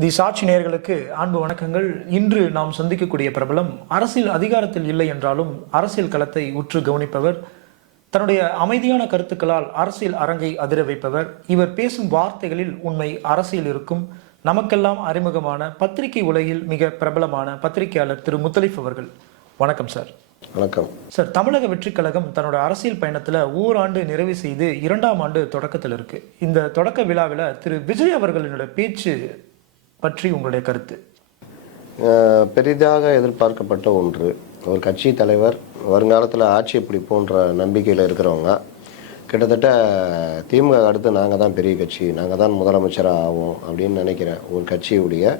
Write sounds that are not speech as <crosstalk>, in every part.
தி சாட்சி நேயர்களுக்கு அன்பு வணக்கங்கள். இன்று நாம் சந்திக்கக்கூடிய பிரபலம் அரசியல் அதிகாரத்தில் இல்லை என்றாலும் அரசியல் களத்தை உற்று கவனிப்பவர் தன்னுடைய அமைதியான கருத்துக்களால் அரசியல் அரங்கை அதிர வைப்பவர் இவர் பேசும் வார்த்தைகளில் உண்மை அரசியல் இருக்கும். நமக்கெல்லாம் அறிமுகமான பத்திரிகை உலகில் மிக பிரபலமான பத்திரிகையாளர் திரு முத்தலிஃப் அவர்கள். வணக்கம் சார். வணக்கம். சார் தமிழக வெற்றிக் கழகம் தன்னோட அரசியல் பயணத்துல ஓராண்டு நிறைவு செய்து இரண்டாம் ஆண்டு தொடக்கத்தில் இருக்கு இந்த தொடக்க விழாவில் திரு விஜய் அவர்களினோட பேச்சு பற்றி உங்களுடைய கருத்து? பெரிதாக எதிர்பார்க்கப்பட்ட ஒன்று. ஒரு கட்சி தலைவர் வருங்காலத்தில் ஆட்சி பிடிப்போன்ற நம்பிக்கையில் இருக்கிறவங்க கிட்டத்தட்ட திமுக அடுத்து நாங்கள் தான் பெரிய கட்சி நாங்கள் தான் முதலமைச்சராக ஆவோம் அப்படின்னு நினைக்கிறேன் ஒரு கட்சியுடைய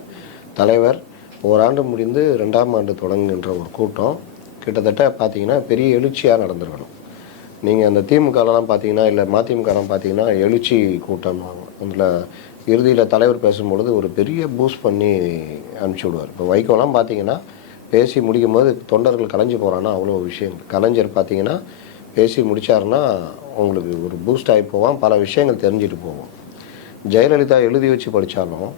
தலைவர் ஓராண்டு முடிந்து ரெண்டாம் ஆண்டு தொடங்குகின்ற ஒரு கூட்டம் கிட்டத்தட்ட பார்த்தீங்கன்னா பெரிய எழுச்சியாக நடந்திருக்கணும். நீங்கள் அந்த திமுகலாம் பார்த்தீங்கன்னா இல்லை மதிமுகலாம் பார்த்தீங்கன்னா எழுச்சி கூட்டம் அதில் இறுதியில் தலைவர் பேசும்பொழுது ஒரு பெரிய பூஸ்ட் பண்ணி அனுப்பிச்சி விடுவார். இப்போ வைகோலாம் பார்த்தீங்கன்னா பேசி முடிக்கும் போது தொண்டர்கள் கலைஞ்சு போகிறான்னா அவ்வளோ விஷயம். கலைஞர் பார்த்தீங்கன்னா பேசி முடிச்சாருன்னா உங்களுக்கு ஒரு பூஸ்ட் ஆகி போவான். பல விஷயங்கள் தெரிஞ்சுட்டு போவோம் ஜெயலலிதா எழுதி வச்சு படித்தாலும்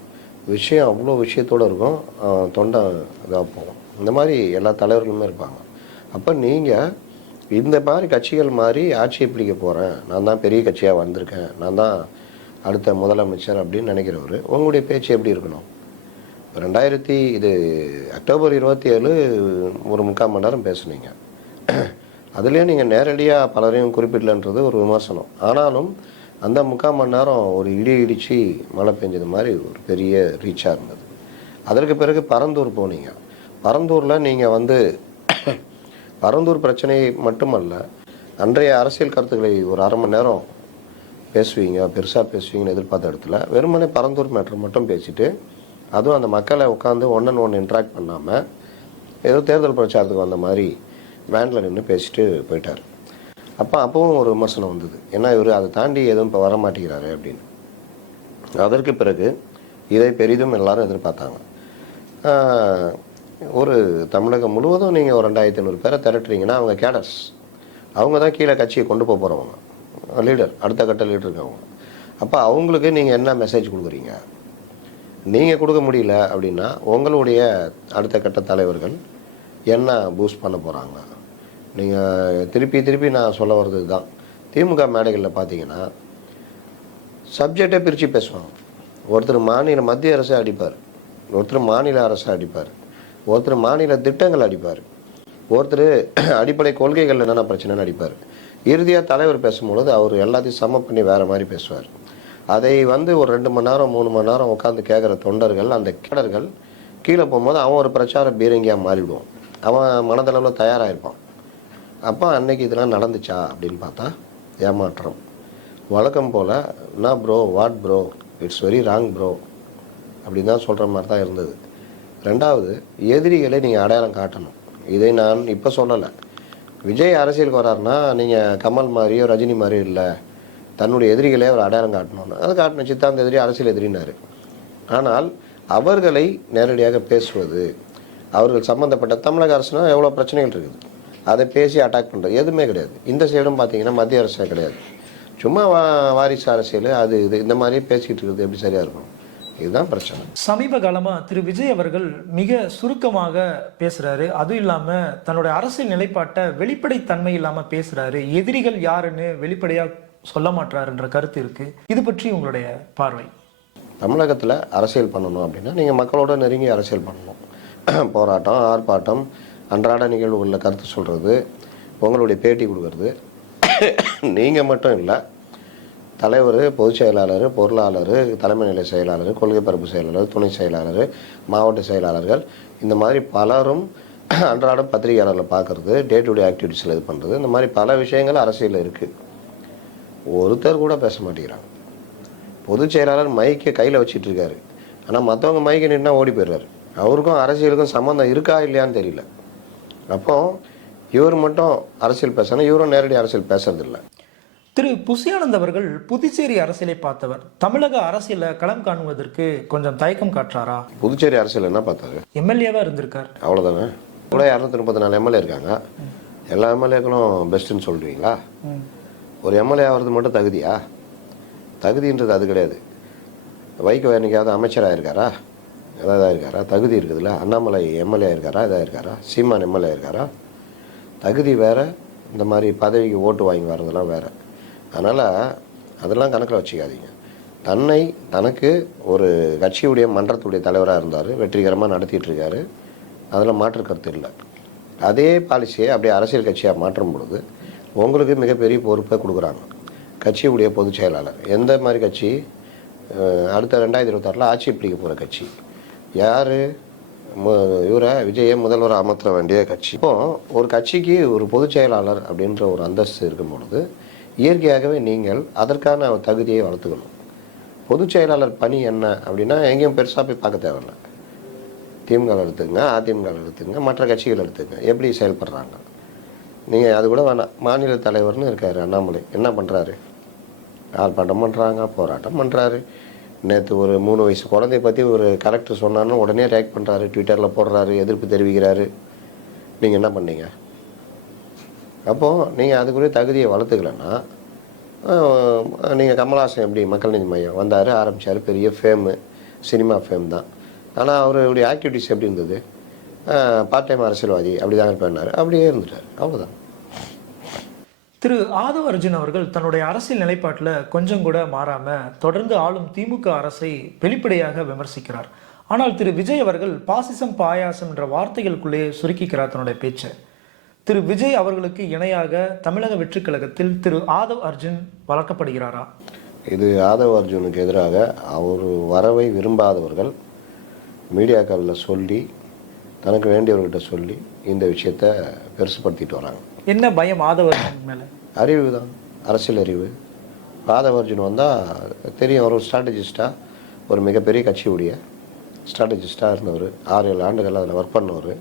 விஷயம் அவ்வளோ விஷயத்தோடு இருக்கும். தொண்டை இதாக போகும். இந்த மாதிரி எல்லா தலைவர்களுமே இருப்பாங்க. அப்போ நீங்கள் இந்த மாதிரி கட்சிகள் மாதிரி ஆட்சியை பிடிக்க போகிறேன் நான் தான் பெரிய கட்சியாக வந்திருக்கேன். நான் தான் அடுத்த முதலமைச்சர் அப்படின்னு நினைக்கிறவர் உங்களுடைய பேச்சு எப்படி இருக்கணும்? ரெண்டாயிரத்தி இது அக்டோபர் இருபத்தி ஏழு ஒரு முக்கால் மணி நேரம் பேசுனீங்க. அதுலேயும் நீங்கள் நேரடியாக பலரையும் குறிப்பிடலன்றது ஒரு விமர்சனம். ஆனாலும் அந்த முக்கால் மணி நேரம் ஒரு இடி இடித்து மழை பெஞ்சது மாதிரி ஒரு பெரிய ரீச்சாக இருந்தது. அதற்கு பிறகு பரந்தூர் போனீங்க. பரந்தூரில் நீங்கள் வந்து பரந்தூர் பிரச்சனை மட்டுமல்ல அன்றைய அரசியல் கருத்துக்களை ஒரு அரை மணி நேரம் பேசுவீங்க பெருசாக பேசுவீங்கன்னு எதிர்பார்த்த இடத்துல வெறுமனே பரந்தூர் மேட்ரு மட்டும் பேசிட்டு அதுவும் அந்த மக்களை உட்காந்து ஒன் அண்ட் ஒன் இன்ட்ராக்ட் பண்ணாமல் ஏதோ தேர்தல் பிரச்சாரத்துக்கு வந்த மாதிரி வேனில் நின்று பேசிட்டு போயிட்டார். அப்போ அப்பவும் ஒரு விமர்சனம் வந்தது. ஏன்னா இவர் அதை தாண்டி எதுவும் இப்போ வர மாட்டேங்கிறாரு அப்படின்னு. அதற்கு பிறகு இதை பெரிதும் எல்லாரும் எதிர்பார்த்தாங்க. ஒரு தமிழகம் முழுவதும் நீங்கள் ஒரு ரெண்டாயிரத்தி ஐநூறு பேரை திரட்டுறீங்கன்னா அவங்க கேடர்ஸ் அவங்க தான் கீழே கட்சியை கொண்டு போக போகிறவங்க லீடர் அடுத்த கட்ட லீடர் அவங்க அப்போ அவங்களுக்கு நீங்கள் என்ன மெசேஜ் கொடுக்குறீங்க? நீங்கள் கொடுக்க முடியல அப்படின்னா உங்களுடைய அடுத்த கட்ட தலைவர்கள் என்ன பூஸ்ட் பண்ண போகிறாங்க நீங்கள் திருப்பி திருப்பி நான் சொல்ல வர்றது தான் திமுக மேடைகளில் பார்த்தீங்கன்னா சப்ஜெக்டை பிரித்து பேசுவாங்க. ஒருத்தர் மாநில மத்திய அரசை அடிப்பார். ஒருத்தர் மாநில அரசை அடிப்பார். ஒருத்தர் மாநில திட்டங்கள் அடிப்பார். ஒருத்தர் அடிப்படை கொள்கைகள் என்னென்ன பிரச்சனைன்னு அடிப்பார். இறுதியாக தலைவர் பேசும்பொழுது அவர் எல்லாத்தையும் சம பண்ணி வேறு மாதிரி பேசுவார். அதை வந்து ஒரு ரெண்டு மணி நேரம் மூணு மணி நேரம் உட்காந்து கேட்குற தொண்டர்கள் அந்த கேடர்கள் கீழே போகும்போது அவன் ஒரு பிரச்சார பீரங்கியாக மாறிடுவான். அவன் மனதளவில் தயாராகிருப்பான் அப்போ அன்னைக்கு இதெல்லாம் நடந்துச்சா அப்படின்னு பார்த்தா ஏமாற்றம். வழக்கம் போல் நான் bro what bro it's very wrong bro அப்படின்னு தான் சொல்கிற மாதிரி தான் இருந்தது. ரெண்டாவது எதிரிகளை நீங்கள் அடையாளம் காட்டணும். இதை நான் இப்போ சொல்லலை. விஜய் அரசியலுக்கு வராருன்னா நீங்கள் கமல் மாதிரியோ ரஜினி மாதிரியோ இல்லை தன்னுடைய எதிரிகளே அவர் அடையாளம் காட்டணும்னு. அதை காட்டணும் சித்தாந்த எதிரி அரசியல் எதிரினாரு ஆனால் அவர்களை நேரடியாக பேசுவது அவர்கள் சம்மந்தப்பட்ட தமிழக அரசுனா எவ்வளோ பிரச்சனைகள் இருக்குது. அதை பேசி அட்டாக் பண்ணுறது எதுவுமே கிடையாது. இந்த சைடும் பார்த்தீங்கன்னா மத்திய அரசே கிடையாது. சும்மா வா வாரிசு அரசியல் அது இது இந்த மாதிரி பேசிக்கிட்டு இருக்கிறது எப்படி சரியாக இருக்கும்? இதுதான் பிரச்சனை. சமீப காலமா திரு விஜய் அவர்கள் மிக சுருக்கமாக பேசுறாரு. அதுவும் இல்லாம தன்னோட அரசியல் நிலைப்பாட்டை வெளிப்படைத்தன்மை இல்லாம பேசுறாரு. எதிரிகள் யாருன்னு வெளிப்படையா சொல்ல மாட்டாருன்ற கருத்து இருக்கு. இது பற்றி உங்களுடைய பார்வை. தமிழகத்தில் அரசியல் பண்ணணும் அப்படின்னா நீங்கள் மக்களோட நெருங்கி அரசியல் பண்ணணும். போராட்டம் ஆர்ப்பாட்டம் அன்றாட நிகழ்வுகளில் கருத்து சொல்கிறது உங்களுடைய பேட்டி கொடுக்கறது நீங்கள் மட்டும் இல்லை தலைவர் பொதுச் செயலாளர் பொருளாளர் தலைமை நிலை செயலாளர் கொள்கை பரப்பு செயலாளர் துணை செயலாளர் மாவட்ட செயலாளர்கள் இந்த மாதிரி பலரும் <clears throat> அன்றாடம் பத்திரிகையாளர்களை பார்க்குறது டே டு டே ஆக்டிவிட்டீஸில் இது பண்ணுறது இந்த மாதிரி பல விஷயங்கள் அரசியலில் இருக்குது ஒருத்தர் கூட பேச மாட்டேங்கிறாங்க. பொதுச் செயலாளர் மைக்கை கையில் வச்சிட்டு இருக்காரு. ஆனால் மற்றவங்க மைக்கை நின்னா ஓடி போயிடுறாரு. அவருக்கும் அரசியலுக்கும் சம்மந்தம் இருக்கா இல்லையான்னு தெரியல. அப்போ இவர் மட்டும் அரசியல் பேசணும் இவரும் நேரடி அரசியல் பேசுறதில்ல. திரு புசியானந்த் அவர்கள் புதுச்சேரி அரசியலை பார்த்தவர். தமிழக அரசியல களம் காணுவதற்கு கொஞ்சம் தயக்கம் காட்டுறாரா? புதுச்சேரி அரசியல் என்ன பார்த்தாரு? எம்எல்ஏவா இருந்திருக்கார். அவ்வளோதானே கூட இரநூத்தி முப்பத்தி நாலு எம்எல்ஏ இருக்காங்க. எல்லா எம்எல்ஏக்களும் பெஸ்ட்டுன்னு சொல்லுவீங்களா ஒரு எம்எல்ஏ ஆகிறது மட்டும் தகுதியா? தகுதின்றது அது கிடையாது. வைகோ என்னைக்காவது அமைச்சராக இருக்காரா? ஏதாவது இருக்காரா? தகுதி இருக்குதுல்ல? அண்ணாமலை எம்எல்ஏ இருக்காரா? இதாக இருக்காரா? சீமான் எம்எல்ஏ இருக்காரா? தகுதி வேற இந்த மாதிரி பதவிக்கு ஓட்டு வாங்கி வர்றதெல்லாம் வேற. அதனால் அதெல்லாம் கணக்கில் வச்சுக்காதீங்க. தன்னை தனக்கு ஒரு கட்சியுடைய மன்றத்துடைய தலைவராக இருந்தார் வெற்றிகரமாக நடத்திட்டுருக்காரு. அதில் மாற்று கருத்து இல்லை. அதே பாலிசியை அப்படியே அரசியல் கட்சியாக மாற்றும் பொழுது உங்களுக்கு மிகப்பெரிய பொறுப்பை கொடுக்குறாங்க. கட்சியுடைய பொதுச் செயலாளர். எந்த மாதிரி கட்சி? அடுத்த ரெண்டாயிரத்தி இருபத்தாறில் ஆட்சி பிடிக்க போகிற கட்சி. யார்? இவரை விஜயை முதல்வர் அமர்த்த வேண்டிய கட்சி. இப்போ ஒரு கட்சிக்கு ஒரு பொதுச் செயலாளர் அப்படின்ற ஒரு அந்தஸ்து இருக்கும் பொழுது இயற்கையாகவே நீங்கள் அதற்கான தகுதியை வளர்த்துக்கணும். பொதுச் செயலாளர் பணி என்ன அப்படின்னா எங்கேயும் பெருசாக போய் பார்க்க தேவையில்ல. திமுக எடுத்துங்க அதிமுக எடுத்துங்க மற்ற கட்சிகள் எடுத்துங்க. எப்படி செயல்படுறாங்க? நீங்கள் அது கூட வேணாம். மாநில தலைவர்னு இருக்கார் அண்ணாமலை. என்ன பண்ணுறாரு ஆர்ப்பாட்டம் பண்ணுறாங்க போராட்டம் பண்ணுறாரு நேற்று ஒரு மூணு வயசு குழந்தைய பற்றி ஒரு கரெக்டர் சொன்னான்னு உடனே ரியாக்ட் பண்ணுறாரு ட்விட்டரில் போடுறாரு எதிர்ப்பு தெரிவிக்கிறாரு. நீங்கள் என்ன பண்ணீங்க? அப்போது நீங்கள் அதுக்குரிய தகுதியை வளர்த்துக்கலன்னா நீங்கள் கமல்ஹாசன் எப்படி மக்கள் நீதி மையம் வந்தார் ஆரம்பித்தார் பெரிய ஃபேமு சினிமா ஃபேம் தான். ஆனால் அவருடைய ஆக்டிவிட்டிஸ் எப்படி இருந்தது? பார்ட் டைம் அரசியல்வாதி அப்படி தான் இருப்பார் அப்படியே இருந்துட்டார். அவ்வளோதான் திரு ஆதவ அர்ஜுன் அவர்கள் தன்னுடைய அரசியல் நிலைப்பாட்டில் கொஞ்சம் கூட மாறாமல் தொடர்ந்து ஆளும் திமுக அரசை வெளிப்படையாக விமர்சிக்கிறார். ஆனால் திரு விஜய் அவர்கள் பாசிசம் பாயாசம் என்ற வார்த்தைகளுக்குள்ளே சுருக்கிக்கிறார் தன்னுடைய பேச்சை. திரு விஜய் அவர்களுக்கு இணையாக தமிழக வெற்றிக் கழகத்தில் திரு ஆதவ் அர்ஜுன் வளர்க்கப்படுகிறாரா? இது ஆதவ் அர்ஜுனுக்கு எதிராக அவர் வரவை விரும்பாதவர்கள் மீடியாக்களில் சொல்லி தனக்கு வேண்டியவர்கிட்ட சொல்லி இந்த விஷயத்த பெருசுப்படுத்திட்டு வராங்க. என்ன பயம் ஆதவ அர்ஜுன் மேல? அறிவு தான் அரசியல் அறிவு. ஆதவ் அர்ஜுன் வந்தால் தெரியும் ஒரு ஸ்ட்ராட்டஜிஸ்டாக ஒரு மிகப்பெரிய கட்சியுடைய ஸ்ட்ராட்டஜிஸ்டாக இருந்தவர். ஆறு ஏழு ஆண்டுகள் அதில் ஒர்க் பண்ணவர்.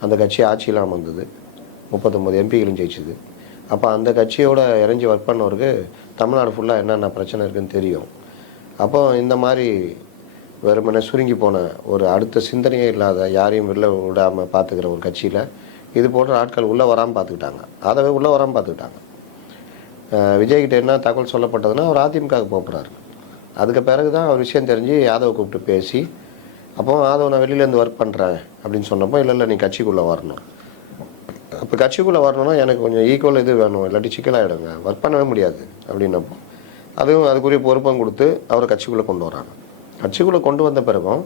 அந்த கட்சி ஆட்சியெலாம் வந்தது. முப்பத்தொம்போது எம்பிகளும் ஜெயிச்சுது. அப்போ அந்த கட்சியோட இறஞ்சி ஒர்க் பண்ணவருக்கு தமிழ்நாடு ஃபுல்லாக என்னென்ன பிரச்சனை இருக்குன்னு தெரியும். அப்போ இந்த மாதிரி வெறுமனே சுருங்கி போன ஒரு அடுத்த சிந்தனையே இல்லாத யாரையும் வெளில விடாமல் பார்த்துக்கிற ஒரு கட்சியில் இது போன்ற ஆட்கள் உள்ளே வராமல் பார்த்துக்கிட்டாங்க அதை உள்ளே வராமல் பார்த்துக்கிட்டாங்க விஜய்கிட்ட என்ன தகவல் சொல்லப்பட்டதுன்னா அவர் அதிமுகவுக்கு போகிறாரு அதுக்கு பிறகு தான் அவர் விஷயம் தெரிஞ்சு யாதவை கூப்பிட்டு பேசி அப்போ யாதவ் நான் வெளியிலேருந்து ஒர்க் பண்ணுறேன் அப்படின்னு சொன்னப்போ இல்லை இல்லை நீ கட்சிக்குள்ளே வரணும். அப்போ கட்சிக்குள்ளே வரணும்னா எனக்கு கொஞ்சம் ஈக்குவல் இது வேணும். இல்லாட்டி சிக்கலாகிடுங்க ஒர்க் பண்ணவே முடியாது அப்படின்னப்போ. அதுவும் அதுக்குரிய பொறுப்பும் கொடுத்து அவரை கட்சிக்குள்ளே கொண்டு வராங்க. கட்சிக்குள்ளே கொண்டு வந்த பிறகும்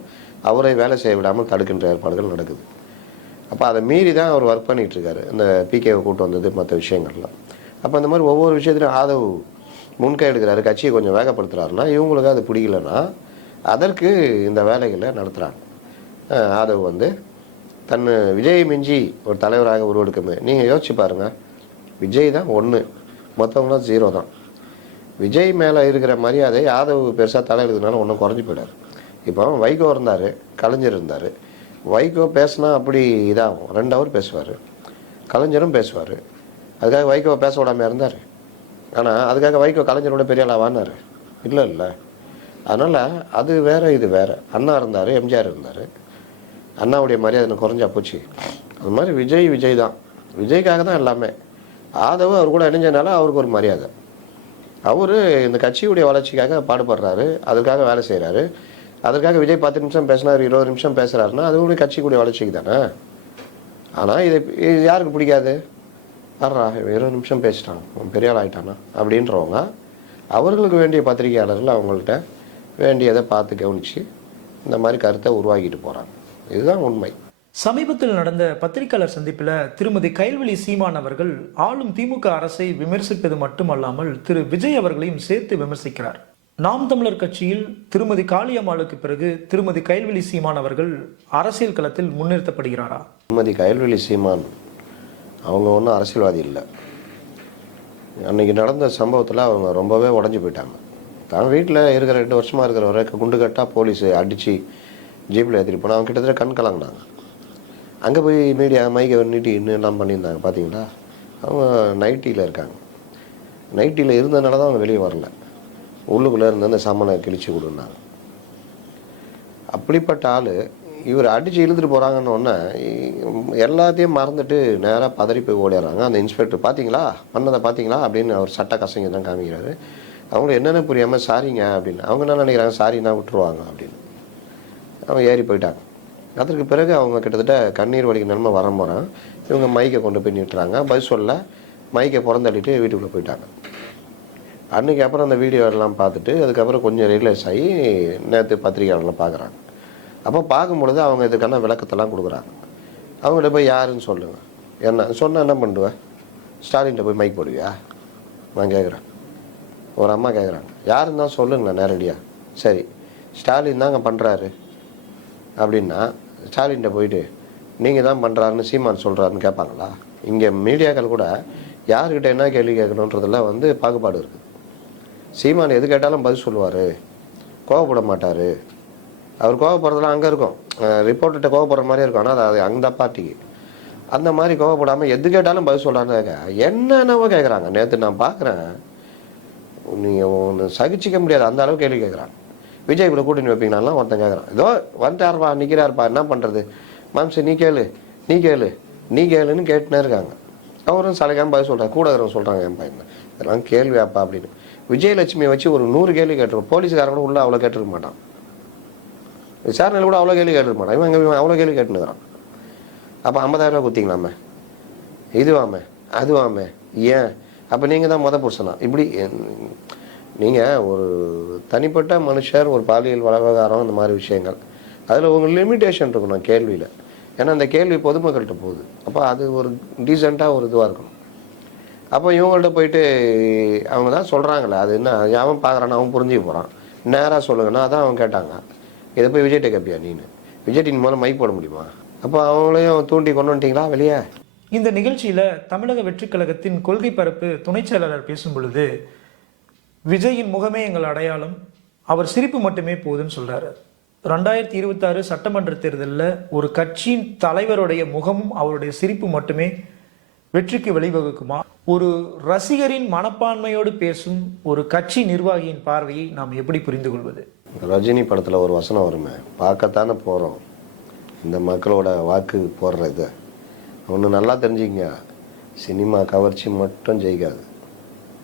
அவரை வேலை செய்ய விடாமல் தடுக்கின்ற ஏற்பாடுகள் நடக்குது. அப்போ அதை மீறி தான் அவர் ஒர்க் பண்ணிட்டு இருக்காரு. இந்த பிகேவை கூட்டு வந்தது மற்ற விஷயங்கள்லாம் அப்போ இந்த மாதிரி ஒவ்வொரு விஷயத்துலையும் ஆதவ் முன்கை எடுக்கிறாரு கட்சியை கொஞ்சம் வேகப்படுத்துறாருன்னா இவங்களுக்கு அது பிடிக்கலன்னா அதற்கு இந்த வேலைகளை நடத்துகிறாங்க ஆதவ் வந்து தன் விஜய் மிஞ்சி ஒரு தலைவராக உருவெடுக்குமே. நீங்கள் யோசிச்சு பாருங்கள் விஜய் தான் ஒன்று மற்றவங்களாம் ஜீரோ தான். விஜய் மேலே இருக்கிற மரியாதை யாதவ் பெருசாக தலையிடுறதுனால ஒன்றும் குறைஞ்சி போயிடாரு இப்போ வைகோ இருந்தார் கலைஞர் இருந்தார். வைகோ பேசினா அப்படி இதாகும். ரெண்டு ஹவர் பேசுவார். கலைஞரும் பேசுவார். அதுக்காக வைகோ பேச விடாமல் இருந்தார். ஆனால் அதுக்காக வைகோ கலைஞரோட பெரிய ஆளா இல்லை இல்லை. அதனால் அது வேறு இது வேறு. அண்ணா இருந்தார் எம்ஜிஆர் இருந்தார். அண்ணாவுடைய மரியாதை குறைஞ்சா போச்சு. அது மாதிரி விஜய் விஜய் தான். விஜய்க்காக தான் எல்லாமே. ஆதவ் அவர் கூட இணைஞ்சனால அவருக்கு ஒரு மரியாதை. அவர் இந்த கட்சியுடைய வளர்ச்சிக்காக பாடுபடுறாரு. அதுக்காக வேலை செய்கிறாரு அதற்காக விஜய் பத்து நிமிஷம் பேசினார் இருபது நிமிஷம் பேசுகிறாருன்னா அதுவுடைய கட்சிக்குடைய வளர்ச்சிக்கு தானே? ஆனால் இதை இது யாருக்கு பிடிக்காது? வர்றா இருபது நிமிஷம் பேசிட்டான். பெரிய ஆள் ஆகிட்டானா அப்படின்றவங்க அவர்களுக்கு வேண்டிய பத்திரிகையாளர்கள் அவங்கள்ட்ட வேண்டியதை பார்த்து கவனித்து இந்த மாதிரி கருத்தை உருவாக்கிட்டு போகிறாங்க இதுதான் உண்மை. சமீபத்தில் நடந்த பத்திரிகையாளர் சந்திப்பில் திருமதி கைல்வெளி சீமான் அவர்கள் ஆளும் திமுக அரசை விமர்சிப்பது மட்டுமல்லாமல் திரு விஜய் அவர்களையும் சேர்த்து விமர்சிக்கிறார். நாம் தமிழர் கட்சியில் திருமதி காளியம்மாளுக்கு பிறகு திருமதி கைல்வெளி சீமான் அவர்கள் அரசியல் களத்தில் முன்னிறுத்தப்படுகிறாரா? திருமதி கயல்வெளி சீமான் அவங்க ஒன்றும் அரசியல்வாதி இல்லை. அன்னைக்கு நடந்த சம்பவத்தில் அவங்க ரொம்பவே உடஞ்சி போயிட்டாங்க. தான் வீட்டில் இருக்கிற ரெண்டு வருஷமாக இருக்கிற வரை குண்டு கட்டாக போலீஸ் அடித்து ஜீப்பில் ஏற்றிட்டு போனால் அவங்க கிட்டத்தட்ட கண் கலங்கினாங்க. அங்கே போய் மீடியா மைக்கை நீட்டி இன்னும் எல்லாம் பண்ணியிருந்தாங்க பார்த்தீங்களா அவங்க நைட்டியில் இருக்காங்க. நைட்டியில் இருந்ததுனால தான் அவங்க வெளியே வரல. உள்ளுக்குள்ளே இருந்து அந்த சாமானை கிழிச்சு கொடுனாங்க அப்படிப்பட்ட ஆள் இவர் அடித்து இழுத்துட்டு போகிறாங்கன்னு உடனே எல்லாத்தையும் மறந்துட்டு நேராக பதறி போய் ஓடிடுறாங்க அந்த இன்ஸ்பெக்டர் பார்த்தீங்களா பண்ணதை பார்த்தீங்களா அப்படின்னு அவர் சட்ட கசங்க தான் காமிக்கிறாரு. அவங்களுக்கு என்னென்ன புரியாமல் சாரிங்க அப்படின்னு. அவங்க என்ன நினைக்கிறாங்க? சாரின்னா விட்டுருவாங்க அப்படின்னு. அவங்க ஏறி போயிட்டாங்க. அதற்கு பிறகு அவங்க கிட்டத்தட்ட கண்ணீர் வலிக்கு நிலமை வர போகிறான் இவங்க மைக்கை கொண்டு போய் நிட்டுறாங்க பதில் சொல்ல மைக்கை புறந்தள்ளிட்டு வீட்டுக்குள்ளே போயிட்டாங்க. அன்னைக்கு அப்புறம் அந்த வீடியோ எல்லாம் பார்த்துட்டு அதுக்கப்புறம் கொஞ்சம் ரியலைஸ் ஆகி நேற்று பத்திரிகையாளர்லாம் பார்க்குறாங்க. அப்போ பார்க்கும்பொழுது அவங்க இதுக்கான விளக்கத்தெல்லாம் கொடுக்குறாங்க. அவங்கள்ட்ட போய் யாருன்னு சொல்லுங்க. என்ன சொன்னால் என்ன பண்ணுவேன் ஸ்டாலின்கிட்ட போய் மைக் போடுவியா? நான் கேட்குறேன் ஒரு அம்மா கேட்குறாங்க யாருன்னு தான் சொல்லுங்களேன் நேரடியாக சரி ஸ்டாலின் தாங்க பண்ணுறாரு அப்படின்னா ஸ்டாலின்கிட்ட போயிட்டு நீங்கள் தான் பண்ணுறாருன்னு சீமான் சொல்கிறாருன்னு கேட்பாங்களா இங்கே மீடியாக்கள் கூட யார்கிட்ட என்ன கேள்வி கேட்கணுன்றதுல வந்து பாகுபாடு இருக்குது சீமான் எது கேட்டாலும் பதில் சொல்லுவார். கோவப்பட மாட்டார். அவர் கோவப்படுறதுலாம் அங்கே இருக்கும். ரிப்போர்ட்டர்கிட்ட கோவப்படுற மாதிரி இருக்கும். ஆனால் அது அந்த பார்ட்டிக்கு. அந்த மாதிரி கோவப்படாமல் எது கேட்டாலும் பதில் சொல்கிறான்னு கேட்க என்னென்னவோ கேட்குறாங்க நேற்று நான் பார்க்குறேன் நீங்கள் ஒன்று சகிச்சிக்க முடியாது. அந்த அளவுக்கு கேள்வி கேட்குறாங்க விஜய் கூட கூட்டணி வைப்பீங்கனாலாம் ஒருத்தன் கேட்குறான் ஏதோ வந்துட்டார்ப்பா நிற்கிறாருப்பா என்ன பண்ணுறது மாம்சி நீ கேளு நீ கேளு நீ கேளுன்னு கேட்டுனே இருக்காங்க. அவரும் சலைக்காம பதில் சொல்கிறாங்க கூட இருக்கிறவங்க சொல்கிறாங்க என் பையன். இதெல்லாம் கேள்வியாப்பா அப்படின்னு. விஜயலட்சுமியை வச்சு ஒரு நூறு கேள்வி கேட்டுருவோம் போலீஸ்காரன் கூட உள்ள அவ்வளோ கேட்டிருக்க மாட்டான். விசாரணையில் கூட அவ்வளோ கேள்வி கேட்டிருக்க மாட்டான். இவன் இவன் அவ்வளோ கேள்வி கேட்டுனுக்குறான் அப்போ ஐம்பதாயிரம் ரூபா குத்திங்களாமே இதுவாமே அதுவாமே. ஏன்? அப்போ நீங்கள் தான் மொதல் புருஷனா? இப்படி நீங்கள் ஒரு தனிப்பட்ட மனுஷர் ஒரு பாலியல் வளவகாரம் இந்த மாதிரி விஷயங்கள். அதில் உங்கள் லிமிட்டேஷன் இருக்கணும் கேள்வியில். ஏன்னா அந்த கேள்வி பொதுமக்கள்கிட்ட போகுது. அப்போ அது ஒரு டீசெண்டாக ஒரு இதுவாக இருக்கணும். அப்போ இவங்கள்ட்ட போயிட்டு அவங்க தான் சொல்கிறாங்களே அது என்ன? அவன் பார்க்குறான் அவன் புரிஞ்சுக்க போகிறான் நேராக சொல்லுங்கன்னா அதான் அவன் கேட்டாங்க. இதை போய் விஜய்கிட்ட கப்பியா நீனு? விஜய் மூலம் மைக் போட முடியுமா? அப்போ அவங்களையும் தூண்டி கொண்டு வந்துட்டீங்களா வெளியே? இந்த நிகழ்ச்சியில் தமிழக வெற்றிக் கழகத்தின் கொள்கை பரப்பு துணைச் செயலாளர் பேசும் பொழுது விஜயின் முகமே எங்கள் அடையாளம். அவர் சிரிப்பு மட்டுமே போதுன்னு சொல்கிறாரு ரெண்டாயிரத்தி இருபத்தாறு சட்டமன்ற தேர்தலில் ஒரு கட்சியின் தலைவருடைய முகமும் அவருடைய சிரிப்பு மட்டுமே வெற்றிக்கு வழிவகுக்குமா? ஒரு ரசிகரின் மனப்பான்மையோடு பேசும் ஒரு கட்சி நிர்வாகியின் பார்வையை நாம் எப்படி புரிந்து கொள்வது? ரஜினி படத்தில் ஒரு வசனம் வருமே பார்க்கத்தானே போகிறோம் இந்த மக்களோட வாக்கு போடுற இது. ஒன்று நல்லா தெரிஞ்சுக்கங்க சினிமா கவர்ச்சி மட்டும் ஜெயிக்காது.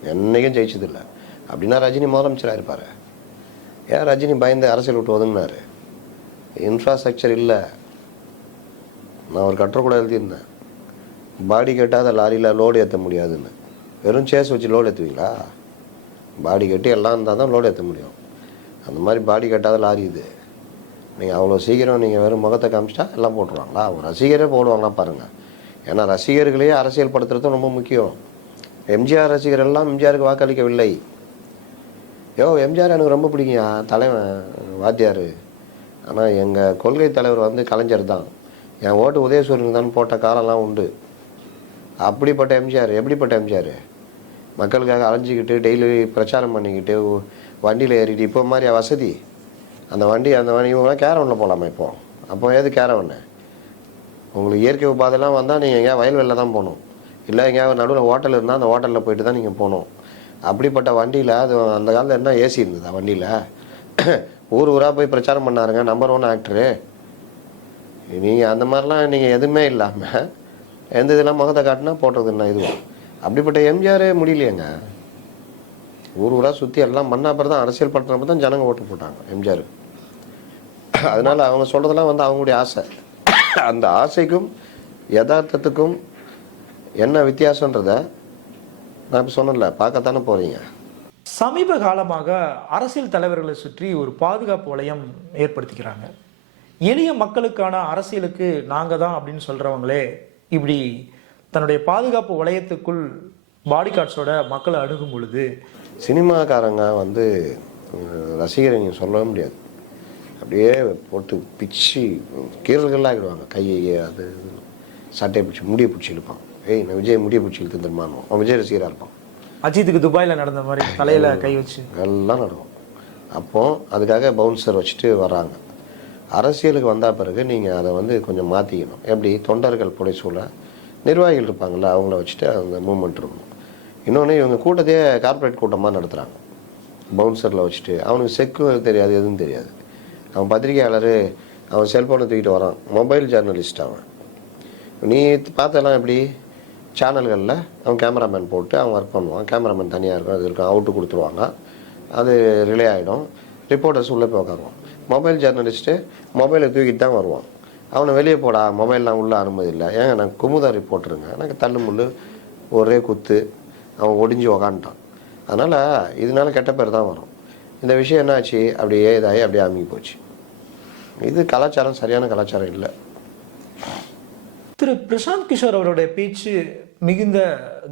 என்னைக்கும் ஜெயிச்சதில்லை. அப்படின்னா ரஜினி முதலமைச்சராக இருப்பார். ஏன் ரஜினி பயந்து அரசியல் விட்டு ஒதுங்கினார்? இன்ஃப்ராஸ்ட்ரக்சர் இல்லை. நான் ஒரு கட்டுரை கூட எழுதியிருந்தேன். பாடி கட்டாத லாரியில் லோடு ஏற்ற முடியாதுன்னு. வெறும் சேஸ் வச்சு லோடு ஏற்றுவீங்களா பாடி கட்டி எல்லாம் இருந்தால் தான் லோடு ஏற்ற முடியும். அந்த மாதிரி பாடி கட்டாத லாரி இது. நீங்கள் அவ்வளோ சீக்கிரம் நீங்கள் வெறும் முகத்தை காமிச்சிட்டா எல்லாம் போட்டுருவாங்களா? அவங்க ரசிகரே போடுவாங்களா பாருங்கள் ஏன்னா ரசிகர்களையே அரசியல் படுத்துறது ரொம்ப முக்கியம். எம்ஜிஆர் ரசிகர் எல்லாம் எம்ஜிஆருக்கு வாக்களிக்கவில்லை. யோ எம்ஜிஆர் எனக்கு ரொம்ப பிடிக்கும்யா தலைவன் வாத்தியார். ஆனால் எங்கள் கொள்கை தலைவர் வந்து கலைஞர் தான். என் ஓட்டு உதயசூரியனுக்கு தான் போட்ட காலம்லாம் உண்டு. அப்படிப்பட்ட எம்ஜிஆர் எப்படிப்பட்ட எம்ஜிஆர்? மக்களுக்காக அலைஞ்சிக்கிட்டு டெய்லி பிரச்சாரம் பண்ணிக்கிட்டு வண்டியில் ஏறிட்டு இப்போ மாதிரி வசதி. அந்த வண்டி அந்த வண்டி இவங்களாம் கேரவனில் போகலாமா இப்போ? அப்போ ஏது கேரவனு உங்களுக்கு இயற்கை உபாதைலாம் வந்தால் நீங்கள் எங்கேயா வயல்வெளியில் தான் போகணும். இல்லை எங்கேயாவது நடுவில் ஹோட்டல் இருந்தால் அந்த ஹோட்டலில் போயிட்டு தான் நீங்கள் போகணும். அப்படிப்பட்ட வண்டியில் அது அந்த காலத்தில் என்ன ஏசி இருந்ததா வண்டியில்? ஊர் ஊராக போய் பிரச்சாரம் பண்ணாருங்க நம்பர் ஒன் ஆக்டரு நீங்கள் அந்த மாதிரிலாம் நீங்கள் எதுவுமே இல்லாமல் எந்த இதெல்லாம் முகத்தை காட்டினா போடுறது என்ன இதுவும் அப்படிப்பட்ட எம்ஜிஆரே முடியலையேங்க. ஊர் ஊராக சுற்றி எல்லாம் பண்ண அப்புறம் தான் அரசியல் பண்ணுறப்ப தான் ஜனங்க ஓட்டு போட்டாங்க எம்ஜிஆர். அதனால் அவங்க சொல்கிறதெல்லாம் வந்து அவங்களுடைய ஆசை. அந்த ஆசைக்கும் யதார்த்தத்துக்கும் என்ன வித்தியாசன்றதை நான் இப்போ சொன்னேன்ல பார்க்கத்தானே போகிறீங்க சமீப காலமாக அரசியல் தலைவர்களை சுற்றி ஒரு பாதுகாப்பு வளையம் ஏற்படுத்திக்கிறாங்க. எளிய மக்களுக்கான அரசியலுக்கு நாங்கள் தான் அப்படின்னு சொல்கிறவங்களே இப்படி தன்னுடைய பாதுகாப்பு வளையத்துக்குள் பாடி கார்ட்ஸோட மக்களை அணுகும் பொழுது சினிமாக்காரங்க வந்து ரசிகரை நீங்கள் சொல்லவே முடியாது. அப்படியே போட்டு பிச்சு கீரல்கள்லாம் ஆகிடுவாங்க. கையை அது. சட்டையை பிடிச்சி முடியை பிடிச்சி இழுப்பான் ஏய் நான் விஜய் முடியை பிடிச்சி இழுத்து அவன் விஜய் ரசிகராக இருப்பான். அஜித்துக்கு துபாயில் நடந்த மாதிரி தலையில கை வச்சு. எல்லாம் நடக்கும். அப்போ அதுக்காக பவுன்சர் வச்சுட்டு வராங்க அரசியலுக்கு வந்த பிறகு நீங்கள் அதை வந்து கொஞ்சம் மாற்றிக்கணும் எப்படி? தொண்டர்கள் புடைசூழ நிர்வாகிகள் இருப்பாங்கள்ல அவங்கள வச்சுட்டு அந்த மூமெண்ட் இருக்கணும். இன்னொன்று இவங்க கூட்டத்தையே கார்ப்பரேட் கூட்டமாக நடத்துகிறாங்க பவுன்சரில் வச்சுட்டு அவனுக்கு செக்கும் தெரியாது எதுவும் தெரியாது. அவன் பத்திரிகையாளர் அவன் செல்ஃபோனை தூக்கிட்டு வரான். மொபைல் ஜேர்னலிஸ்ட் அவன். நீ பார்த்தெல்லாம் எப்படி? சேனல்களில் அவன் கேமராமேன் போட்டு அவன் ஒர்க் பண்ணுவான். கேமராமேன் தனியாக இருக்கும் அது இருக்கும் அவுட்டு கொடுத்துருவாங்க. அது ரிலே ஆகிடும் ரிப்போர்ட்டர்ஸ் உள்ளே போய் உட்காருவான் மொபைல் ஜேர்னலிஸ்ட்டு மொபைலை தூக்கிட்டு தான் வருவான். அவனை வெளியே போடா மொபைல்லாம் உள்ளே அனுமதி இல்லை. ஏங்க நான் குமுதா ரிப்போர்ட்டருங்க எனக்கு தள்ளு முள்ளு ஒரே குத்து அவன் ஒடிஞ்சு உக்காந்துட்டான். அதனால் இதனால கெட்ட பேர் தான் வரும். இந்த விஷயம் என்னாச்சு? அப்படியே இதாகி அப்படியே அமுகி போச்சு. இது கலாச்சாரம் சரியான கலாச்சாரம் இல்லை. திரு பிரசாந்த் கிஷோர் அவருடைய பேச்சு மிகுந்த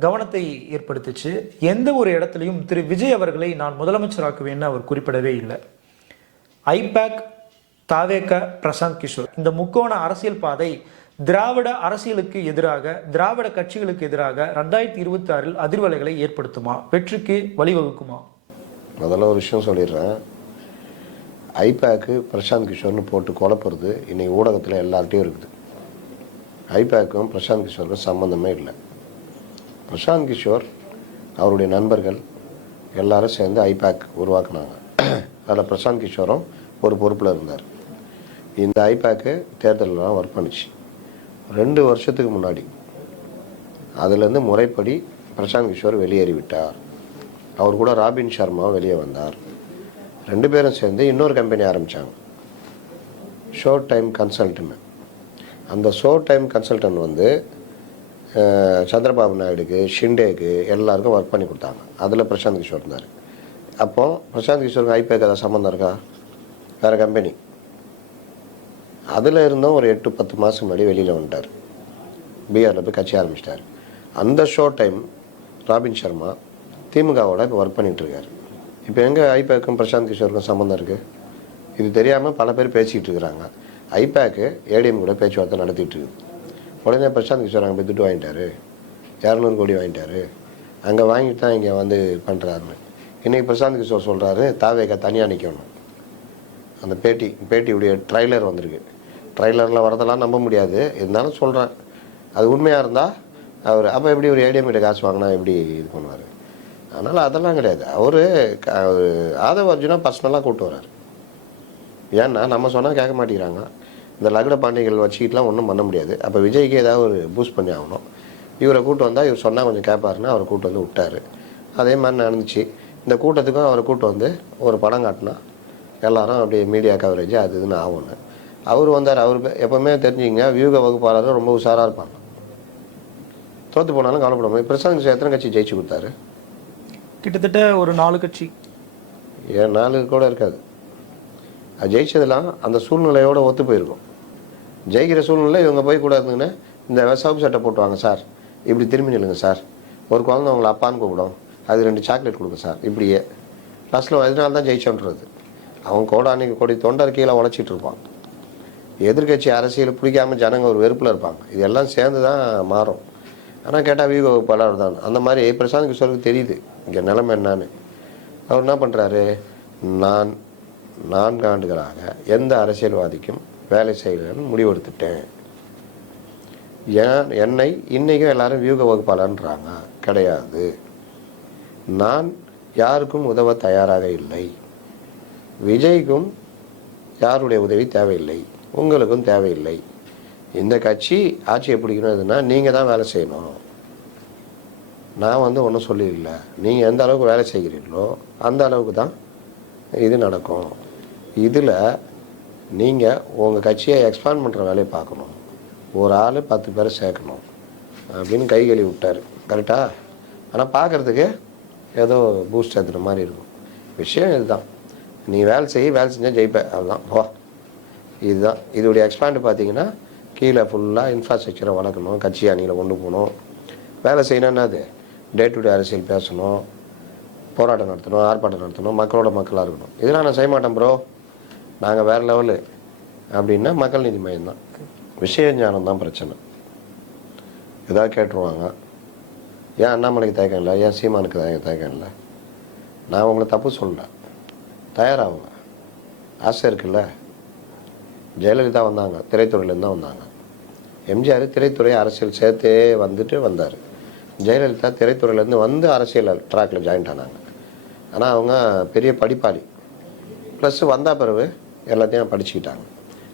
கவனத்தை ஏற்படுத்துச்சு. எந்த ஒரு இடத்துலையும் திரு விஜய் அவர்களை நான் முதலமைச்சராக்குவேன்னு அவர் குறிப்பிடவே இல்லை. ஐபேக் தாவேக பிரசாந்த் கிஷோர். இந்த முக்கோண அரசியல் பாதை திராவிட அரசியலுக்கு எதிராக திராவிட கட்சிகளுக்கு எதிராக ரெண்டாயிரத்தி இருபத்தி ஆறில் அதிர்வலைகளை ஏற்படுத்துமா? வெற்றிக்கு வழிவகுக்குமா? முதல்ல ஒரு விஷயம் சொல்லிடுறேன். ஐபேக்கு பிரசாந்த் கிஷோர்னு போட்டு குழப்புறது இன்னைக்கு ஊடகத்தில் எல்லார்ட்டையும் இருக்குது. ஐபேக்கும் பிரசாந்த் கிஷோருக்கும் சம்மந்தமே இல்லை. பிரசாந்த் கிஷோர் அவருடைய நண்பர்கள் எல்லாரும் சேர்ந்து ஐபேக் உருவாக்குனாங்க. அதில் பிரசாந்த் கிஷோரும் ஒரு பொறுப்பில் இருந்தார். இந்த ஐபேக்கு தேர்தலெலாம் ஒர்க் பண்ணுச்சு. ரெண்டு வருஷத்துக்கு முன்னாடி அதுலேருந்து முறைப்படி பிரசாந்த் கிஷோர் வெளியேறி விட்டார் அவர் கூட ராபின் சர்மா வெளியே வந்தார். ரெண்டு பேரும் சேர்ந்து இன்னொரு கம்பெனி ஆரம்பித்தாங்க ஷோ டைம் கன்சல்டன்ட் அந்த ஷோ டைம் கன்சல்டன்ட் வந்து சந்திரபாபு நாயுடுக்கு ஷிண்டேக்கு எல்லாருக்கும் ஒர்க் பண்ணி கொடுத்தாங்க. அதில் பிரசாந்த் கிஷோர் இருந்தார். அப்போது பிரசாந்த் கிஷோருக்கு ஐபேக்கு ஏதாவது சம்மந்தம் இருக்கா? வேறு கம்பெனி அதில் இருந்தும் ஒரு எட்டு பத்து மாதம் முன்னாடி வெளியில் வந்துட்டார். பீகாரில் போய் கட்சி ஆரம்பிச்சிட்டார். அந்த ஷோ டைம் ராபின் சர்மா திமுகவோட இப்போ ஒர்க் பண்ணிகிட்ருக்காரு இப்போ எங்கே ஐபேக்கும் பிரசாந்த் கிஷோருக்கும் சம்மந்தம் இருக்குது இது தெரியாமல் பல பேர் பேசிக்கிட்டு இருக்கிறாங்க. ஐபேக்கு ஏடிஎம் கூட பேச்சுவார்த்தை நடத்திட்டு இருக்குது உடனே பிரசாந்த் கிஷோர் அங்கே போய் துட்டு வாங்கிட்டாரு. இரநூறு கோடி வாங்கிட்டாரு. அங்கே வாங்கிட்டு தான் இங்கே வந்து பண்ணுறாருன்னு இன்றைக்கி பிரசாந்த் கிஷோர் சொல்கிறாரு தாவேக்கா தனியாக நிற்கணும் அந்த பேட்டி பேட்டியுடைய ட்ரைலர் வந்திருக்கு. ட்ரைலரில் வரதெல்லாம் நம்ப முடியாது. இருந்தாலும் சொல்கிறேன் அது உண்மையாக இருந்தால் அவர் அப்போ எப்படி ஒரு ஏடிஎம் கிட்ட காசு வாங்கினா எப்படி இது பண்ணுவார்? அதனால் அதெல்லாம் கிடையாது. அவர் ஆதவ அர்ஜுனா பர்சனலாக கூப்பிட்டு வர்றாரு. ஏன்னா நம்ம சொன்னால் கேட்க மாட்டேங்கிறாங்க. இந்த லகுட பாண்டியர்கள் வச்சுக்கிட்டுலாம் ஒன்றும் பண்ண முடியாது. அப்போ விஜய்க்கு ஏதாவது ஒரு பூஸ்ட் பண்ணி ஆகணும். இவரை கூட்டு வந்தால் இவர் சொன்னால் கொஞ்சம் கேட்பாருன்னு அவரை கூட்டு வந்து விட்டாரு. அதே மாதிரி நடந்துச்சு. இந்த கூட்டத்துக்கும் அவரை கூட்டு வந்து ஒரு படம் காட்டினா எல்லாரும் அப்படியே மீடியா கவரேஜ் அது இதுன்னு ஆகும்னு. அவர் வந்தார். அவர் எப்போவுமே தெரிஞ்சுங்க வியூக வகுப்பாளர் ரொம்ப உஷாராக இருப்பாங்க. தோற்று போனாலும் கவலைப்படாமல் பிரசாந்த் எத்தனை கட்சி ஜெயிச்சு கொடுத்தாரு? கிட்டத்தட்ட ஒரு நாலு கட்சி. ஏன் நாலு கூட இருக்காது. ஜெயிச்சதெல்லாம் அந்த சூழ்நிலையோட ஒத்து போயிருக்கும். ஜெயிக்கிற சூழ்நிலை இவங்க போய் கூட இருந்துங்கன்னா இந்த சவுப்பு சட்டை போட்டுவாங்க சார். இப்படி திரும்பி நில்லுங்க சார். ஒரு குழந்தை அவங்கள அப்பான்னு கூப்பிடும். அது ரெண்டு சாக்லேட் கொடுங்க சார். இப்படியே. லாஸ்ட்டில் அதனால தான் ஜெயிச்சோன்றது? அவன் கூட அன்னைக்கு கொடி தொண்டர் கீழே உழைச்சிட்டு இருப்பான். எதிர்க்கட்சி அரசியல் பிடிக்காம ஜனங்க ஒரு வெறுப்பில் இருப்பாங்க. இதெல்லாம் சேர்ந்து தான் மாறும். ஆனால் கேட்டால் வியூக வகுப்பாளர் தான். அந்த மாதிரி பிரசாந்த் கிஷோருக்கு தெரியுது. இங்கே நிலைமை என்னான்னு. அவர் என்ன பண்ணுறாரு நான் நான்கு ஆண்டுகளாக எந்த அரசியல்வாதிக்கும் வேலை செய்யலன்னு முடிவெடுத்துட்டேன். ஏன்? என்னை இன்றைக்கும் எல்லாரும் வியூக வகுப்பாளன்றாங்க கிடையாது. நான் யாருக்கும் உதவ தயாராக இல்லை. விஜய்க்கும் யாருடைய உதவி தேவையில்லை. உங்களுக்கும் தேவையில்லை. இந்த கட்சி ஆட்சியை பிடிக்கணும்னா நீங்கள் தான் வேலை செய்யணும். நான் வந்து ஒன்றும் சொல்லிடல. நீங்கள் எந்த அளவுக்கு வேலை செய்கிறீங்களோ அந்த அளவுக்கு தான் இது நடக்கும். இதில் நீங்கள் உங்கள் கட்சியை எக்ஸ்பாண்ட் பண்ணுற வேலையை பார்க்கணும். ஒரு ஆள் பத்து பேரை சேர்க்கணும். அப்படின்னு கை கழுவி விட்டார். கரெக்டாக ஆனால் பார்க்குறதுக்கு ஏதோ பூஸ்ட் ஏற்றுற மாதிரி இருக்கும். விஷயம் இதுதான். நீ வேலை செய்ய வேலை செஞ்சால் ஜெயிப்ப. அதுதான் போ. இதுதான். இதோடைய எக்ஸ்பேண்ட் பார்த்தீங்கன்னா கீழே ஃபுல்லாக இன்ஃப்ராஸ்ட்ரக்சரை வளர்க்கணும். கட்சி அணியில் கொண்டு போகணும். வேலை செய்யணும்னா அது? டே டு டே அரசியல் பேசணும். போராட்டம் நடத்தணும் ஆர்ப்பாட்டம் நடத்தணும். மக்களோட மக்களாக இருக்கணும். இதெல்லாம் நான் செய்ய மாட்டேன் ப்ரோ நாங்கள் வேறு லெவலு அப்படின்னா மக்கள் நீதி மையம் தான். விஷய ஞானம் தான் பிரச்சனை. ஏதாவது கேட்டுருவாங்க. ஏன் அண்ணாமலைக்கு தயக்கம் இல்லை? ஏன் சீமானுக்கு தய தயக்கம் இல்லை? நான் உங்களை தப்பு சொல்லல. தயாராகுங்க. ஆசை இருக்குல்ல? ஜெயலலிதா வந்தாங்க. திரைத்துறையிலேருந்து தான் வந்தாங்க. எம்ஜிஆர் திரைத்துறை அரசியல் சேர்த்தே வந்துட்டு வந்தார். ஜெயலலிதா திரைத்துறையிலேருந்து வந்து அரசியல் ட்ராக்ல ஜாயின்ட் ஆனாங்க. ஆனால் அவங்க பெரிய படிப்பாளி. ப்ளஸ் வந்த பிறகு எல்லாத்தையும் படிச்சுக்கிட்டாங்க.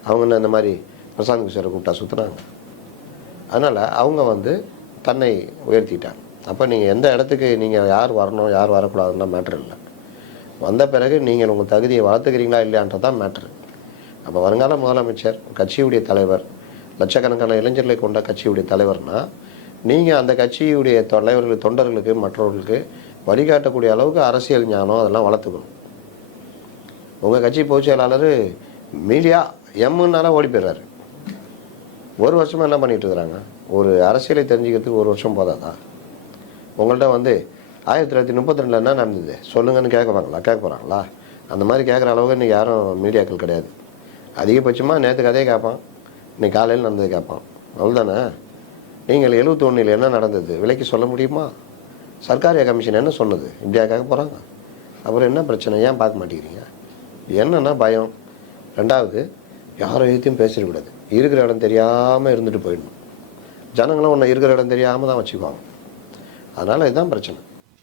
அவங்க என்ன இந்த மாதிரி பிரசாந்த் கிஷோரை கூப்பிட்டா சுற்றுனாங்க அதனால் அவங்க வந்து தன்னை உயர்த்திட்டாங்க. அப்போ நீங்கள் எந்த இடத்துக்கு நீங்கள் யார் வரணும் யார் வரக்கூடாதுன்னா மேட்ரு இல்லை. வந்த பிறகு நீங்கள் உங்கள் தகுதியை வளர்த்துக்கிறீங்களா இல்லையான்றது தான் மேட்ரு அப்போ வருங்கால முதலமைச்சர் கட்சியுடைய தலைவர் லட்சக்கணக்கான இளைஞர்களை கொண்ட கட்சியுடைய தலைவர்னால் நீங்கள் அந்த கட்சியுடைய தலைவர்கள் தொண்டர்களுக்கு மற்றவர்களுக்கு வழிகாட்டக்கூடிய அளவுக்கு அரசியல் ஞானம் அதெல்லாம் வளர்த்துக்கணும். உங்கள் கட்சி பொதுச் செயலாளர் மீடியா எம்முன்னால ஓடி போயிடுறாரு. ஒரு வருஷமாக என்ன பண்ணிட்டு இருக்கிறாங்க? ஒரு அரசியலை தெரிஞ்சுக்கிறதுக்கு ஒரு வருஷம் போதாதா? உங்கள்கிட்ட வந்து ஆயிரத்தி தொள்ளாயிரத்தி முப்பத்தி ரெண்டில் என்ன நடந்தது? சொல்லுங்கன்னு கேட்குறாங்களா கேட்க போகிறாங்களா அந்த மாதிரி கேட்குற அளவுக்கு இன்றைக்கி யாரும் மீடியாக்கள் கிடையாது. அதிகபட்சமாக நேற்று கதையை கேட்பான். இன்றைக்கி காலையில் நடந்தது கேட்பான். அவ்வளோதானே நீங்கள் எழுபத்தொன்னில் என்ன நடந்தது? விலைக்கு சொல்ல முடியுமா? சர்க்காரிய கமிஷன் என்ன சொன்னது? இப்படியா கேட்க போகிறாங்க அப்புறம் என்ன பிரச்சனை? ஏன் பார்க்க மாட்டேங்கிறீங்க? என்னென்னா பயம். ரெண்டாவது யாரும் எதுத்தையும் பேசிடக்கூடாது இருக்கிற இடம் தெரியாமல் இருந்துட்டு போயிடணும். ஜனங்களும் ஒன்று இருக்கிற இடம் தெரியாமல் தான் வச்சுக்குவாங்க. அதனால் இதுதான் பிரச்சனை.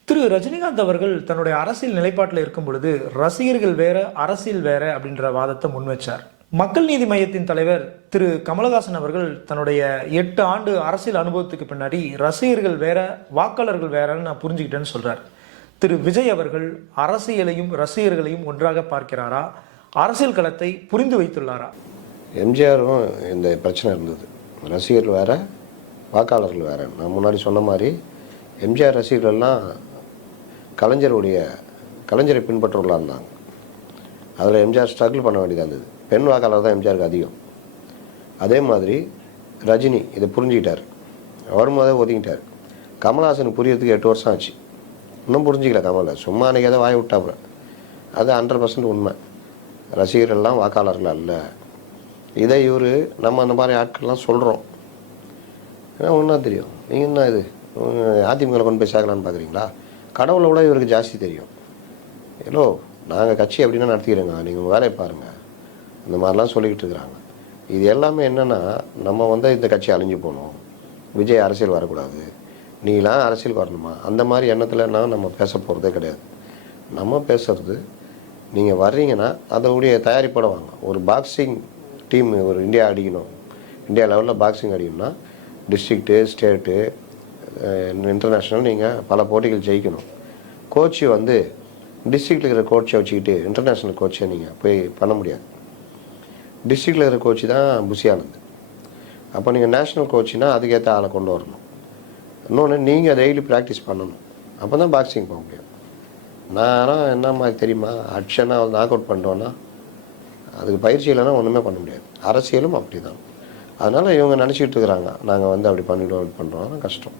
திரு ரஜினிகாந்த் அவர்கள் தன்னுடைய அரசியல் நிலைப்பாட்டில் இருக்கும் பொழுது ரசிகர்கள் வேற அரசியல் வேற அப்படின்ற வாதத்தை முன்வச்சார் மக்கள் நீதி மையத்தின் தலைவர் திரு கமலஹாசன் அவர்கள் தன்னுடைய எட்டு ஆண்டு அரசியல் அனுபவத்துக்கு பின்னாடி ரசிகர்கள் வேற வாக்காளர்கள் வேறன்னு நான் புரிஞ்சுக்கிட்டேன்னு சொல்றாரு. திரு விஜய் அவர்கள் அரசியலையும் ரசிகர்களையும் ஒன்றாக பார்க்கிறாரா? அரசியல் களத்தை புரிந்து வைத்துள்ளாரா? எம்ஜிஆரும் இந்த பிரச்சனை இருந்தது. ரசிகர்கள் வேற வாக்காளர்கள் வேற. நான் முன்னாடி சொன்ன மாதிரி எம்ஜிஆர் ரசிகர்கள்லாம் கலைஞருடைய கலைஞரை பின்பற்றவர்களாக இருந்தாங்க. அதில் எம்ஜிஆர் ஸ்ட்ரகிள் பண்ண வேண்டியதாக இருந்தது. பெண் வாக்காளர் தான் எம்ஜிஆருக்கு அதிகம். அதே மாதிரி ரஜினி இதை புரிஞ்சுக்கிட்டார். அவர் முதல் ஒதுங்கிட்டார் கமல்ஹாசன் புரியறதுக்கு எட்டு வருஷம் ஆச்சு. இன்னும் புரிஞ்சிக்கல கமலை சும்மா அன்றைக்கி எதை வாய விட்டாப்புல. அது ஹண்ட்ரட் பர்சன்ட் உண்மை. ரசிகர்கள்லாம் வாக்காளர்கள் அல்ல. இதை இவர் நம்ம அந்த மாதிரி ஆட்கள்லாம் சொல்கிறோம் ஏன்னா ஒன்றா தெரியும். நீங்கள் என்ன இது? அதிமுக கொண்டு போய் சேர்க்கலான்னு பார்க்குறீங்களா கடவுளை விட இவருக்கு ஜாஸ்தி தெரியும். ஹலோ நாங்கள் கட்சி எப்படின்னா நடத்திக்கிறோங்க. நீங்கள் உங்கள் வேலையை பாருங்கள் இந்த மாதிரிலாம் சொல்லிக்கிட்டு இருக்கிறாங்க. இது எல்லாமே என்னென்னா நம்ம வந்து இந்த கட்சி அழிஞ்சு போகணும். விஜய் அரசியல் வரக்கூடாது. நீலாம் அரசியல் வரணுமா அந்த மாதிரி எண்ணத்துலனா நம்ம பேச போகிறதே கிடையாது. நம்ம பேசுறது நீங்கள் வர்றீங்கன்னா அதோடைய தயாரிப்போட வாங்க. ஒரு பாக்ஸிங் டீம் ஒரு இந்தியா அடிக்கணும். இந்தியா லெவலில் பாக்ஸிங் அடிக்கணும்னா டிஸ்ட்ரிக்ட்டு ஸ்டேட்டு இன்டர்நேஷ்னல் நீங்கள் பல போட்டிகள் ஜெயிக்கணும். கோச்சு வந்து டிஸ்ட்ரிக்டில் இருக்கிற கோச்சை வச்சுக்கிட்டு இன்டர்நேஷ்னல் கோச்சை நீங்கள் போய் பண்ண முடியாது. டிஸ்ட்ரிக்டில் இருக்கிற கோச்சு தான் புசி ஆனந்த் அப்போ நீங்கள் நேஷ்னல் கோச்சுனா அதுக்கேற்ற ஆளை கொண்டு வரணும். இன்னொன்று நீங்கள் டெய்லி ப்ராக்டிஸ் பண்ணணும். அப்போ தான் பாக்ஸிங் போக முடியும். நானும் என்ன மாதிரி தெரியுமா? அடிச்சனா நாக் அவுட் பண்ணிட்டோன்னா அதுக்கு பயிற்சி இல்லைன்னா ஒன்றுமே பண்ண முடியாது. அரசியலும் அப்படி தான் அதனால் இவங்க நினச்சிட்டு இருக்கிறாங்க நாங்கள் வந்து அப்படி பண்ணிட்டோம் அப்படி பண்ணுறோம் கஷ்டம்.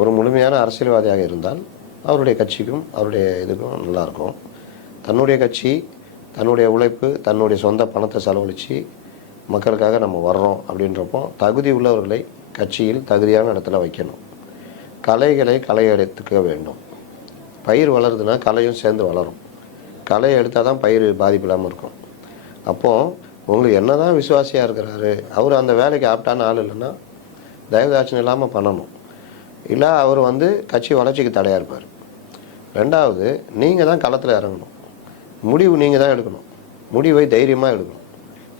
ஒரு முழுமையான அரசியல்வாதியாக இருந்தால் அவருடைய கட்சிக்கும் அவருடைய இதுக்கும் நல்லாயிருக்கும் தன்னுடைய கட்சி தன்னுடைய உழைப்பு தன்னுடைய சொந்த பணத்தை செலவழித்து மக்களுக்காக நம்ம வர்றோம் அப்படின்றப்போ தகுதி உள்ளவர்களை கட்சியில் தகுதியான இடத்துல வைக்கணும். கலைகளை களை எடுத்துக்க வேண்டும். பயிர் வளருதுன்னா கலையும் சேர்ந்து வளரும். களையை எடுத்தால் தான் பயிர் பாதிப்பு இல்லாமல் இருக்கும். அப்போது உங்களுக்கு என்ன தான் விசுவாசியாக இருக்கிறாரு அவர் அந்த வேலைக்கு ஆப்டான ஆள் இல்லைன்னா தயவுதாட்சணம் இல்லாமல் பண்ணணும். இல்லை அவர் வந்து கட்சி வளர்ச்சிக்கு தடையாக இருப்பார். ரெண்டாவது நீங்கள் தான் களத்தில் இறங்கணும். முடிவு நீங்கள் தான் எடுக்கணும். முடிவை தைரியமாக எடுக்கணும்.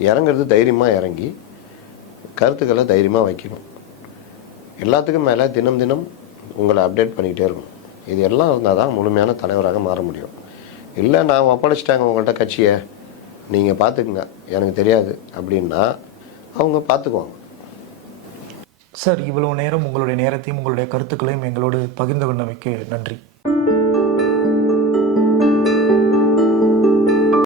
இறங்குறது தைரியமாக இறங்கி கருத்துக்களை தைரியமாக வைக்கணும். எல்லாத்துக்கும் மேலே தினம் தினம் உங்களை அப்டேட் பண்ணிக்கிட்டே இருக்கணும். இது எல்லாம் இருந்தால் தான் முழுமையான தலைவராக மாற முடியும். இல்லை நான் ஒப்படைச்சிட்டாங்க உங்கள்கிட்ட கட்சியை. நீங்கள் பார்த்துக்குங்க எனக்கு தெரியாது. அப்படின்னா அவங்க பார்த்துக்குவாங்க சார் இவ்வளவு நேரம் உங்களுடைய நேரத்தையும் உங்களுடைய கருத்துக்களையும் எங்களோடு பகிர்ந்து கொண்டமைக்கு நன்றி.